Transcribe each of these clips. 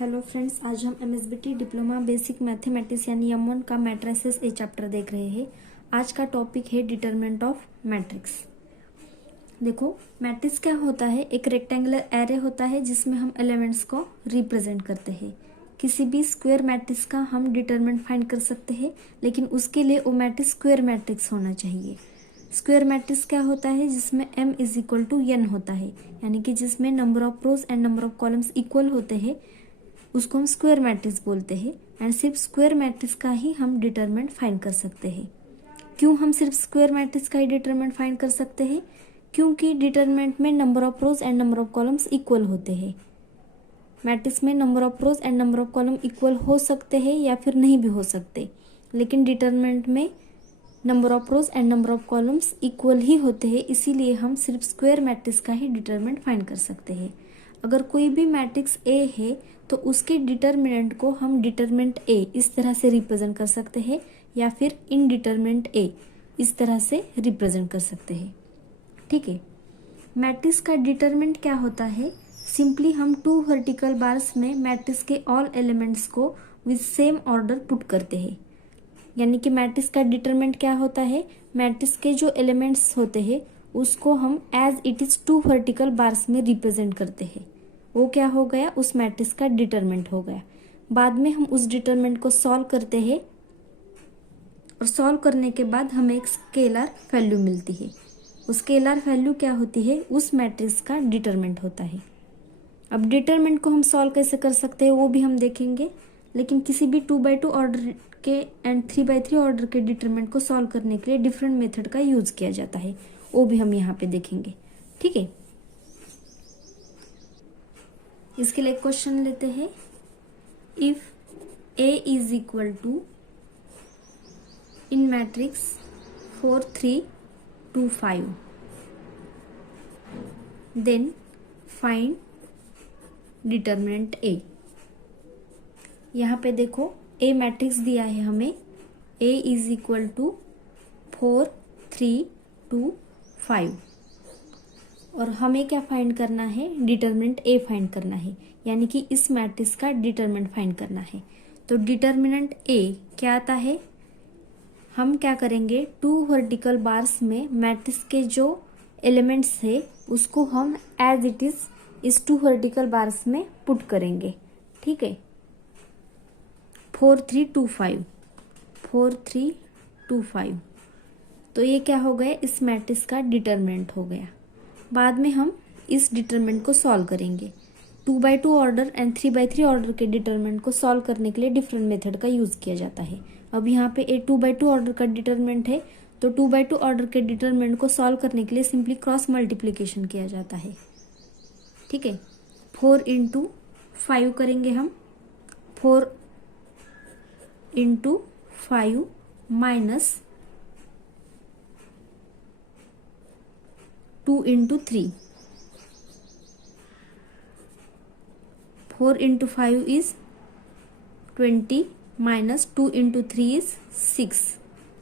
Hello friends, आज हम MSBT diploma basic mathematics यानी M1 का मैट्रिसेस ए चैप्टर देख रहे हैं। आज का टॉपिक है डिटरमिनेंट ऑफ मैट्रिक्स। देखो, मैट्रिक्स क्या होता है? एक रेक्टेंगुलर एरे होता है जिसमें हम एलिमेंट्स को रिप्रेजेंट करते हैं। किसी भी स्क्वायर मैट्रिक्स का हम डिटरमिनेंट फाइंड कर सकते हैं, लेकिन उसके लिए वो मैट्रिक्स स्क्वायर मैट्रिक्स होना चाहिए। स्क्वायर मैट्रिक्स क्या होता है? जिसमें m is equal to n होता है, यानी कि जिसमें number of rows and number of columns equal होते हैं, उसको हम स्क्वायर मैट्रिक्स बोलते हैं। एंड सिर्फ स्क्वायर मैट्रिक्स का ही हम डिटरमिनेंट फाइंड कर सकते हैं। क्यों हम सिर्फ स्क्वायर मैट्रिक्स का ही डिटरमिनेंट फाइंड कर सकते हैं? क्योंकि डिटरमिनेंट में number of rows and number of columns equal होते हैं। मैट्रिक्स में number of rows and number of column equal हो सकते हैं या फिर नहीं भी हो सकते, लेकिन डिटरमिनेंट में number of rows and number of columns equal ही होते हैं। इसीलिए हम सिर्फ स्क्वायर मैट्रिक्स का ही डिटरमिनेंट फाइंड कर सकते हैं। अगर कोई भी मैट्रिक्स ए है तो उसके डिटरमिनेंट को हम डिटरमिनेंट ए इस तरह से रिप्रेजेंट कर सकते हैं, या फिर इनडिटरमिनेंट ए इस तरह से रिप्रेजेंट कर सकते हैं। ठीक है, मैट्रिक्स का डिटरमिनेंट क्या होता है? सिंपली हम टू वर्टिकल बार्स में मैट्रिक्स के ऑल एलिमेंट्स को विद सेम ऑर्डर पुट करते हैं। यानी कि मैट्रिक्स का डिटरमिनेंट क्या होता है? मैट्रिक्स के जो एलिमेंट्स होते हैं उसको हम as it is two vertical bars में रिप्रेजेंट करते हैं। वो क्या हो गया? उस मैट्रिक्स का डिटरमिनेंट हो गया। बाद में हम उस डिटरमिनेंट को सॉल्व करते हैं, और सॉल्व करने के बाद हमें एक स्केलर वैल्यू मिलती है। उस स्केलर वैल्यू क्या होती है? उस मैट्रिक्स का डिटरमिनेंट होता है। अब डिटरमिनेंट को हम सॉल्व कैसे कर सकते हैं वो भी हम देखेंगे, लेकिन किसी भी 2x2 ऑर्डर के एंड 3x3 ऑर्डर के डिटरमिनेंट को सॉल्व करने के लिए डिफरेंट मेथड का यूज किया जाता है, वो भी हम यहाँ पे देखेंगे। ठीक है, इसके लिए क्वेश्चन लेते हैं। If a is equal to in matrix 4 3 2 5, then find determinant a। यहाँ पे देखो, a मैट्रिक्स दिया है हमें। a इज इक्वल टू 4 3 2 5, और हमें क्या फाइंड करना है? डिटरमिनेंट a फाइंड करना है, यानी कि इस मैट्रिक्स का डिटरमिनेंट फाइंड करना है। तो डिटरमिनेंट a क्या आता है? हम क्या करेंगे? टू वर्टिकल बार्स में मैट्रिक्स के जो एलिमेंट्स है उसको हम एज इट इज इस टू वर्टिकल बार्स में पुट करेंगे। ठीक है, 4 3 2 5 4 3 2 5, तो ये क्या हो गया? इस मैट्रिक्स का डिटरमिनेंट हो गया। बाद में हम इस डिटरमिनेंट को सॉल्व करेंगे। 2x2 order and 3x3 order के डिटरमिनेंट को सॉल्व करने के लिए डिफरेंट मेथड का यूज किया जाता है। अब यहाँ पे ए 2x2 ऑर्डर का डिटरमिनेंट है, तो 2x2 ऑर्डर के डिटरमिनेंट को सॉल्व करने के लिए सिंपली क्रॉस मल्टीप्लीकेशन किया जाता है। ठीक है, 4 इंटू 5 करेंगे हम। 4 into 5 minus 2 into 3। 4 into 5 is 20 minus 2 into 3 is 6.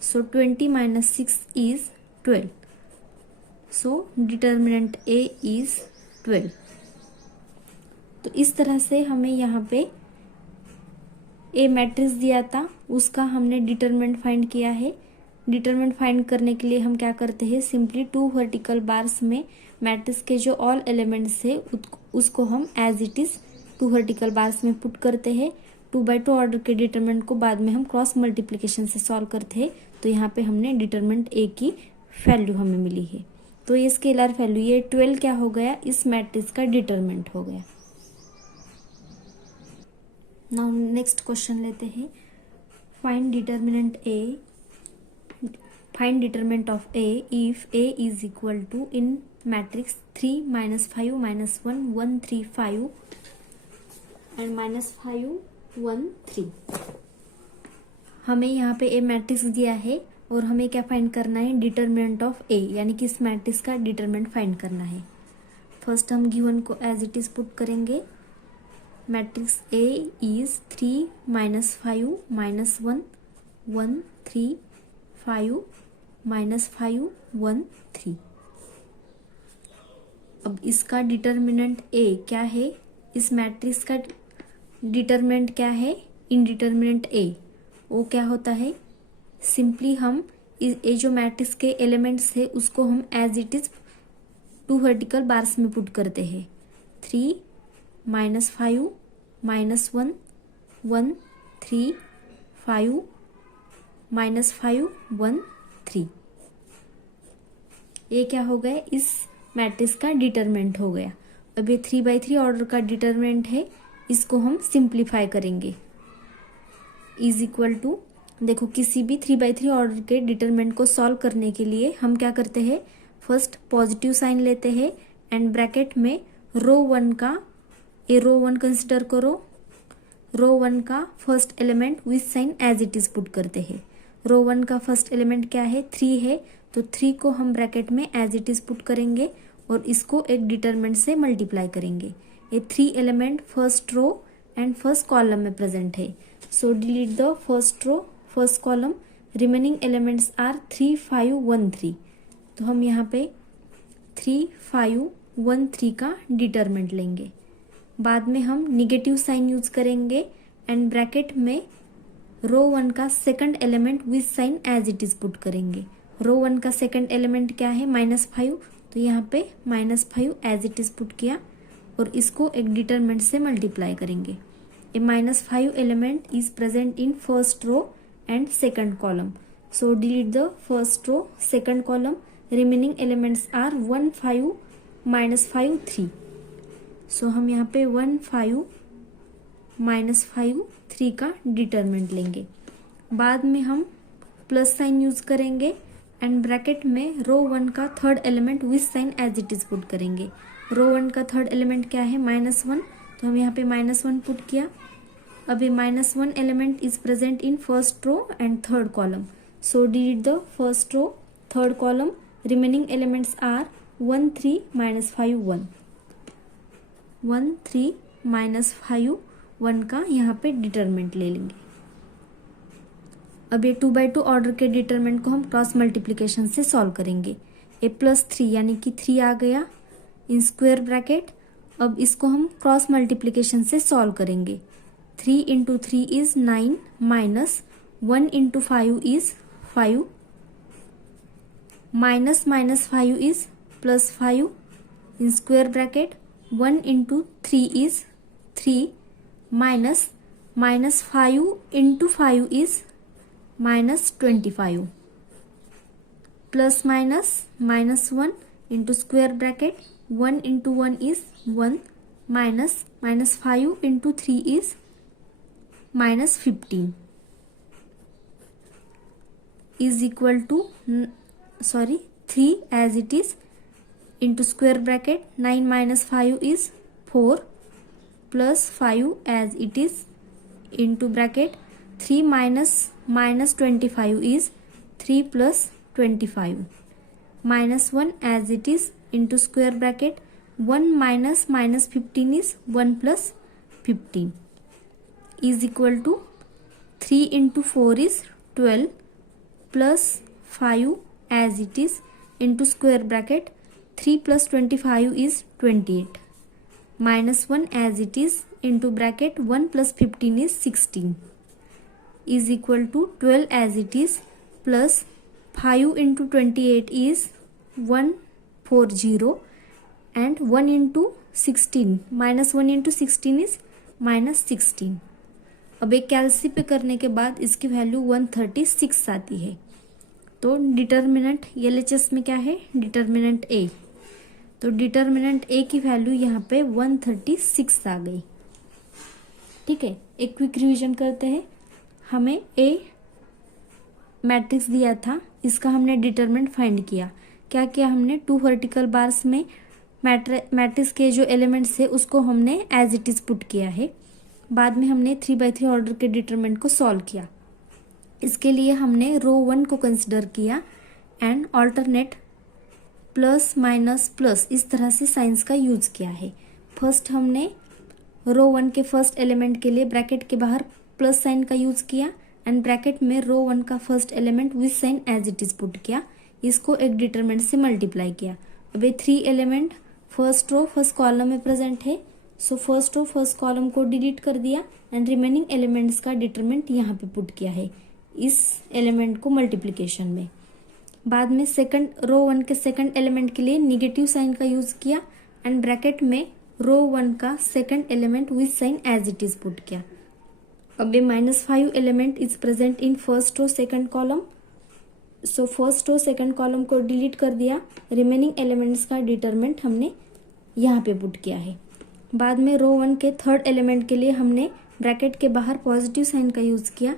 So 20 minus 6 is 12. So determinant A is 12. तो इस तरह से हमें यहाँ पे A मैट्रिक्स दिया था, उसका हमने डिटरमिनेंट फाइंड किया है। डिटरमिनेंट फाइंड करने के लिए हम क्या करते हैं? सिंपली टू वर्टिकल बार्स में मैट्रिक्स के जो ऑल एलिमेंट्स है उसको हम as it is two vertical bars में पुट करते हैं। 2x2 ऑर्डर के डिटरमिनेंट को बाद में हम क्रॉस मल्टीप्लिकेशन से सॉल्व करते हैं। तो यहाँ पे हमने डिटरमिनेंट a की वैल्यू हमें मिली है। तो ये स्केलर वैल्यू ये 12 क्या हो गया? इस मैट्रिक्स का डिटरमिनेंट हो गया। नाउ नेक्स्ट क्वेश्चन लेते हैं। Find determinant a, find determinant of a if a is equal to in matrix 3 -5 -1 1 3 5 and -5 1 3। हमें यहाँ पे ए मैट्रिक्स दिया है और हमें क्या फाइंड करना है? डिटरमिनेंट ऑफ ए, यानी कि इस मैट्रिक्स का डिटरमिनेंट फाइंड करना है। फर्स्ट हम गिवन को एज इट इज पुट करेंगे। Matrix A is 3 -5 -1 1 3 5 -5 1 3। अब इसका डिटरमिनेंट ए क्या है? इस मैट्रिक्स का डिटरमिनेंट क्या है, इंडिटरमिनेंट ए, वो क्या होता है, सिंपली हम ये जो मैट्रिक्स के एलिमेंट्स है उसको हम as it is 2 vertical bars में पुट करते हैं। 3 -5 -1 1 3 5 -5 1 3। ये क्या हो गया, इस मैट्रिक्स का डिटरमिनेंट हो गया। अब ये 3/3 ऑर्डर का डिटरमिनेंट है, इसको हम सिंप्लीफाई करेंगे। इज इक्वल टू, देखो किसी भी 3/3 ऑर्डर के डिटरमिनेंट को सॉल्व करने के लिए हम क्या करते हैं, फर्स्ट पॉजिटिव साइन लेते हैं एंड ब्रैकेट में रो 1 का, ये रो 1 कंसिडर करो, रो 1 का first element with sign as it is put करते हैं। रो 1 का फर्स्ट एलिमेंट क्या है, 3 है, तो 3 को हम ब्रैकेट में एज इट इज पुट करेंगे और इसको एक डिटरमिनेंट से मल्टीप्लाई करेंगे। ये 3 element first row and first column में प्रेजेंट है, so delete the first row first column, remaining elements are 3 5 1 3। तो हम यहाँ पे 3 5 1 3 का डिटरमिनेंट लेंगे। बाद में हम निगेटिव साइन यूज करेंगे एंड ब्रैकेट में रो 1 का second element with sign as it is put करेंगे। रो 1 का सेकंड एलिमेंट क्या है, -5, तो यहाँ पे -5 एज इट इज पुट किया और इसको एक डिटरमिनेंट से मल्टीप्लाई करेंगे। A -5 element is present in first row and second column, so delete the first row second column, remaining elements are 1 5 -5 3। सो हम यहाँ पे 1 5 -5 3 का डिटरमिनेंट लेंगे। बाद में हम प्लस साइन यूज करेंगे एंड ब्रैकेट में रो 1 का third element with sign as it is put करेंगे। रो 1 का थर्ड एलिमेंट क्या है, -1, तो हम यहाँ पे -1 पुट किया। अब ये -1 element is present in first row and third column, so delete the first row third column, remaining elements are 1 3 -5 1 1 3 -5 1 का यहाँ पे डिटरमिनेंट ले लेंगे। अब ये 2/2 ऑर्डर के डिटरमिनेंट को हम क्रॉस मल्टीप्लिकेशन से सॉल्व करेंगे। ए +3 यानी कि 3 आ गया इन स्क्वायर ब्रैकेट। अब इसको हम क्रॉस मल्टीप्लिकेशन से सॉल्व करेंगे। 3 × 3 is 9 minus 1 × 5 is 5 minus -5 is +5 in square bracket. 1 × 3 is 3 minus -5 × 5 is -25 plus minus -1 into square bracket 1 into 1 is 1 minus -5 into 3 is -15 is equal to 3 as it is into square bracket 9 minus 5 is 4 plus 5 as it is into bracket 3 minus -25 is 3 plus 25 minus 1 as it is into square bracket 1 minus -15 is 1 plus 15 is equal to 3 into 4 is 12 plus 5 as it is into square bracket 3 plus 25 is 28 minus 1 as it is into bracket 1 plus 15 is 16 is equal to 12 as it is plus 5 into 28 is 140 and 1 into 16 minus 1 into 16 is -16। अब एक कैलसी पे करने के बाद इसकी value 136 आती है। तो डिटर्मिनेंट एलएचएस में क्या है, डिटर्मिनेंट ए। तो डिटर्मिनेंट ए की वैल्यू यहाँ पे 136 आ गई। ठीक है, एक क्विक रिवीजन करते हैं। हमें ए मैट्रिक्स दिया था, इसका हमने डिटरमिनेंट फाइंड किया। क्या किया हमने, 2 वर्टिकल बार्स में मैट्रिक्स के जो एलिमेंट्स है उसको हमने एज इट इज पुट किया है। बाद में हमने 3/3 ऑर्डर के डिटरमिनेंट को सॉल्व किया। इसके लिए हमने रो 1 को कंसिडर किया and alternate plus minus plus इस तरह से साइंस का यूज किया है। फर्स्ट हमने रो 1 के फर्स्ट एलिमेंट के लिए ब्रैकेट के बाहर प्लस साइन का यूज किया एंड ब्रैकेट में रो 1 का first element with sign as it is put किया, इसको एक डिटरमिनेंट से मल्टीप्लाई किया। अब ये 3 element first row first column में प्रेजेंट है, so first row first column को डिलीट कर दिया एंड रिमेनिंग एलिमेंट्स का डिटरमिनेंट यहाँ पे पुट किया है इस एलिमेंट को मल्टीप्लिकेशन में। बाद में सेकंड रो 1 के सेकंड एलिमेंट के लिए निगेटिव साइन का यूज किया एंड ब्रैकेट में रो 1 का second element with sign as it is put किया। अब ये -5 element is present in first row second column, so first row second column को डिलीट कर दिया, रिमेनिंग एलिमेंट्स का डिटरमिनेंट हमने यहाँ पे पुट किया है। बाद में रो 1 के थर्ड एलिमेंट के लिए हमने ब्रैकेट के बाहर पॉजिटिव साइन का यूज किया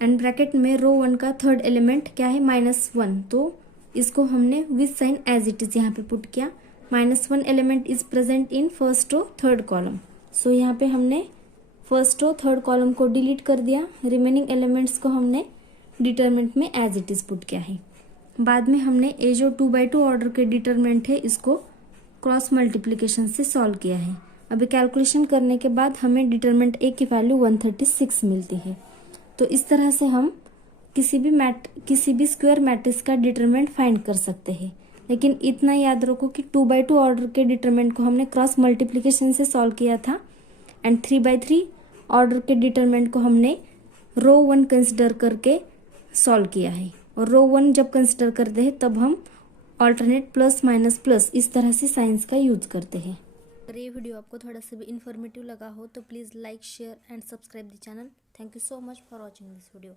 एंड ब्रैकेट में रो 1 का थर्ड एलिमेंट क्या है -1, तो इसको हमने with sign as it is यहाँ पे पुट किया। -1 element is present in first row third column, so यहाँ पे हमने फर्स्ट रो थर्ड कॉलम को डिलीट कर दिया, रिमेनिंग एलिमेंट्स को हमने डिटरमिनेंट में एज इट इज पुट किया है। बाद में हमने ये जो 2/2 ऑर्डर के डिटरमिनेंट है इसको क्रॉस मल्टीप्लिकेशन से सॉल्व किया है। अभी कैलकुलेशन करने के बाद हमें डिटरमिनेंट ए की वैल्यू 136 मिलती है। तो इस तरह से हम किसी भी स्क्वायर मैट्रिक्स का डिटरमिनेंट फाइंड कर सकते हैं। लेकिन इतना याद रखो कि 2/2 ऑर्डर के डिटरमिनेंट को हमने क्रॉस मल्टीप्लिकेशन से सॉल्व किया था एंड 3/3 ऑर्डर के डिटरमिनेंट को हमने रो 1 कंसिडर करके सॉल्व किया है। और रो 1 जब कंसिडर करते हैं तब हम ऑल्टरनेट प्लस माइनस प्लस इस तरह से साइंस का यूज करते हैं। अगर ये वीडियो आपको थोड़ा सा भी इन्फॉर्मेटिव लगा हो तो please like share and subscribe the channel. Thank you so much for watching this video.